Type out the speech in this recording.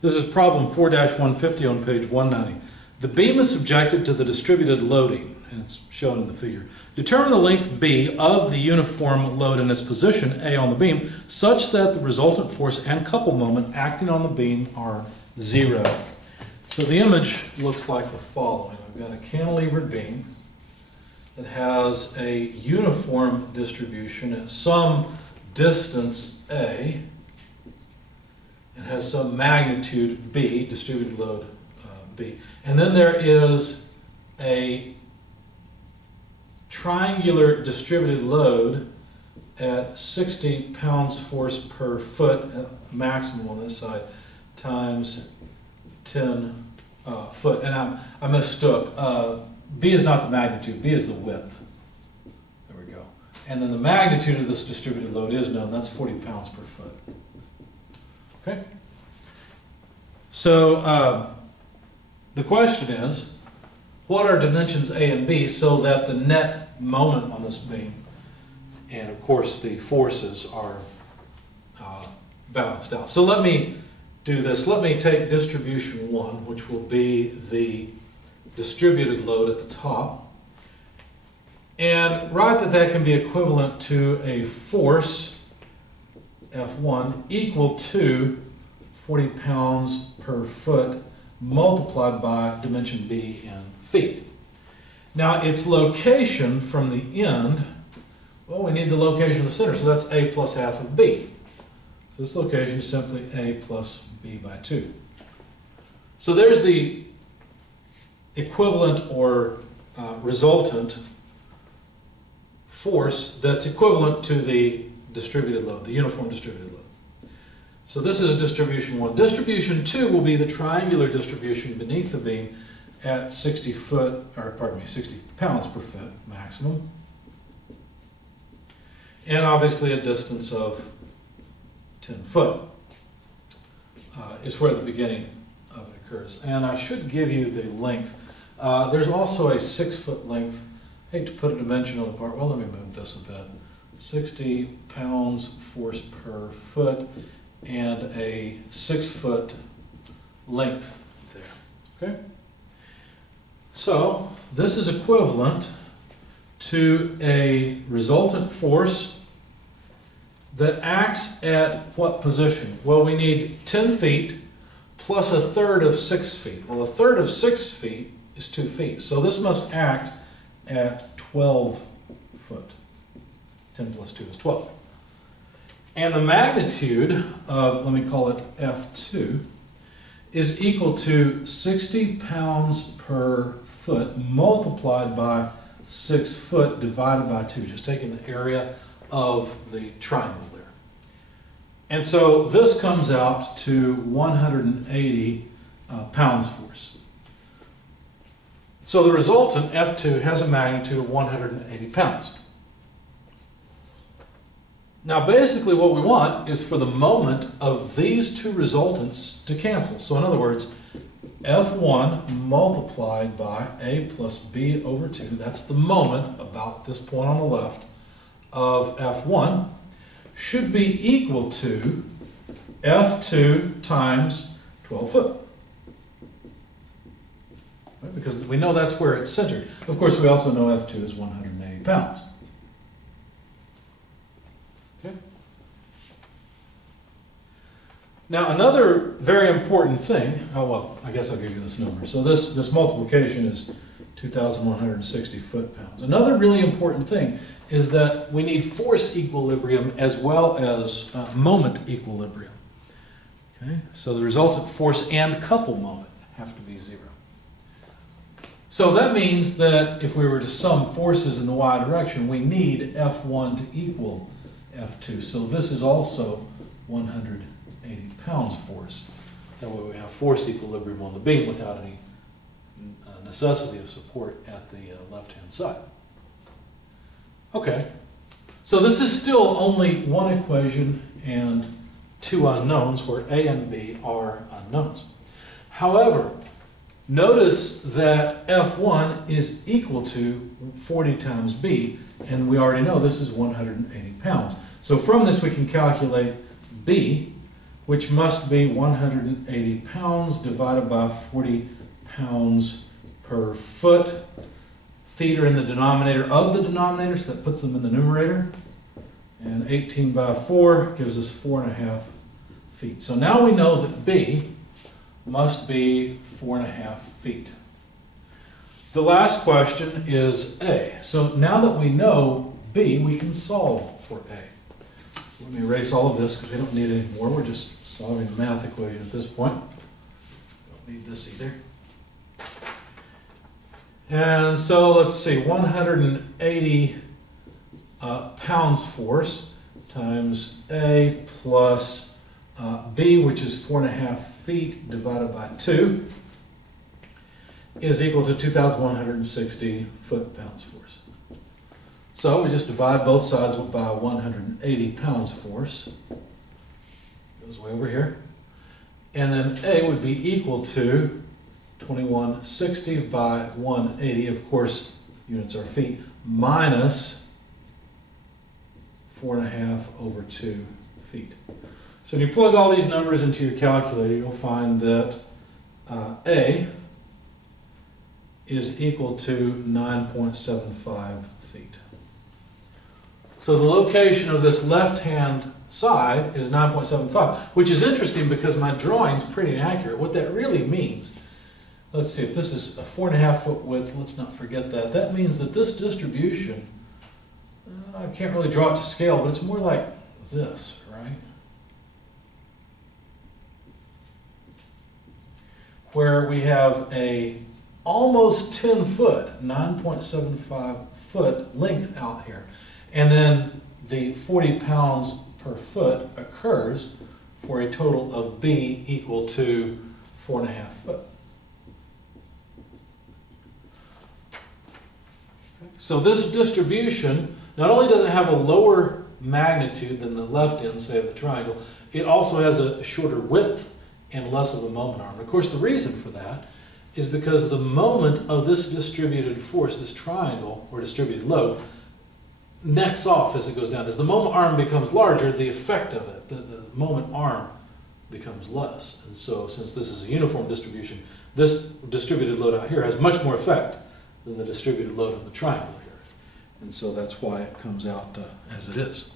This is problem 4-150 on page 190. The beam is subjected to the distributed loading, and it's shown in the figure. Determine the length B of the uniform load in its position A on the beam such that the resultant force and couple moment acting on the beam are 0. So the image looks like the following. I've got a cantilevered beam that has a uniform distribution at some distance A. It has some magnitude B, distributed load B. And then there is a triangular distributed load at 60 pounds force per foot, maximum on this side, times 10 foot. And I mistook. B is not the magnitude, B is the width. There we go. And then the magnitude of this distributed load is known, that's 40 pounds per foot. Okay? So the question is, what are dimensions A and B so that the net moment on this beam and of course the forces are balanced out? So let me do this. Let me take distribution 1, which will be the distributed load at the top, and write that that can be equivalent to a force, F1, equal to 40 pounds per foot multiplied by dimension B in feet. Now its location from the end, well, we need the location of the center, so that's A plus half of B. So this location is simply A plus B by 2. So there's the equivalent or resultant force that's equivalent to the distributed load, the uniform distributed load. So this is distribution 1. Distribution 2 will be the triangular distribution beneath the beam at 60 pounds per foot maximum. And obviously a distance of 10 foot is where the beginning of it occurs. And I should give you the length. There's also a 6 foot length. I hate to put a dimension on the part. Well, let me move this a bit. 60 pounds force per foot and a 6 foot length there. Okay? So this is equivalent to a resultant force that acts at what position? Well, we need 10 feet plus a third of 6 feet. Well, a third of 6 feet is 2 feet. So this must act at 12 foot. 10 plus 2 is 12. And the magnitude of, let me call it F2, is equal to 60 pounds per foot multiplied by 6 foot divided by 2, just taking the area of the triangle there. And so this comes out to 180 pounds force. So the resultant, F2, has a magnitude of 180 pounds. Now basically what we want is for the moment of these two resultants to cancel. So in other words, F1 multiplied by A plus B over 2, that's the moment about this point on the left of F1, should be equal to F2 times 12 foot. Right? Because we know that's where it's centered. Of course, we also know F2 is 180 pounds. Okay. Now another very important thing, oh well, I guess I'll give you this number. So this multiplication is 2,160 foot-pounds. Another really important thing is that we need force equilibrium as well as moment equilibrium. Okay? So the resultant force and couple moment have to be 0. So that means that if we were to sum forces in the y direction, we need F1 to equal F2. So this is also 180 pounds force. That way we have force equilibrium on the beam without any necessity of support at the left-hand side. Okay, so this is still only one equation and two unknowns, where A and B are unknowns. However, notice that F1 is equal to 40 times B, and we already know this is 180 pounds. So from this we can calculate B, which must be 180 pounds divided by 40 pounds per foot. Feet are in the denominator of the denominator, so that puts them in the numerator. And 18 by 4 gives us 4.5 feet. So now we know that B must be 4.5 feet. The last question is A. So now that we know B, we can solve for A. So let me erase all of this because we don't need it anymore. We're just solving a math equation at this point. Don't need this either. And so let's see, 180 pounds force times A plus B, which is 4.5 feet divided by 2, is equal to 2,160 foot-pounds force. So we just divide both sides by 180 pounds force. Goes way over here. And then A would be equal to 2160 by 180, of course, units are feet, minus 4.5 over 2 feet. So when you plug all these numbers into your calculator, you'll find that A is equal to 9.75 feet. So the location of this left-hand side is 9.75, which is interesting because my drawing's pretty inaccurate. What that really means, let's see, if this is a 4.5 foot width, let's not forget that. That means that this distribution, I can't really draw it to scale, but it's more like this, right? Where we have a almost 10 foot, 9.75 foot length out here. And then the 40 pounds per foot occurs for a total of B equal to 4.5 foot. So this distribution not only does it have a lower magnitude than the left end, say, of the triangle, it also has a shorter width and less of a moment arm. Of course, the reason for that is because the moment of this distributed force, this triangle, or distributed load, necks off as it goes down. As the moment arm becomes larger, the effect of it, the moment arm, becomes less. And so, since this is a uniform distribution, this distributed load out here has much more effect than the distributed load of the triangle here. And so that's why it comes out as it is.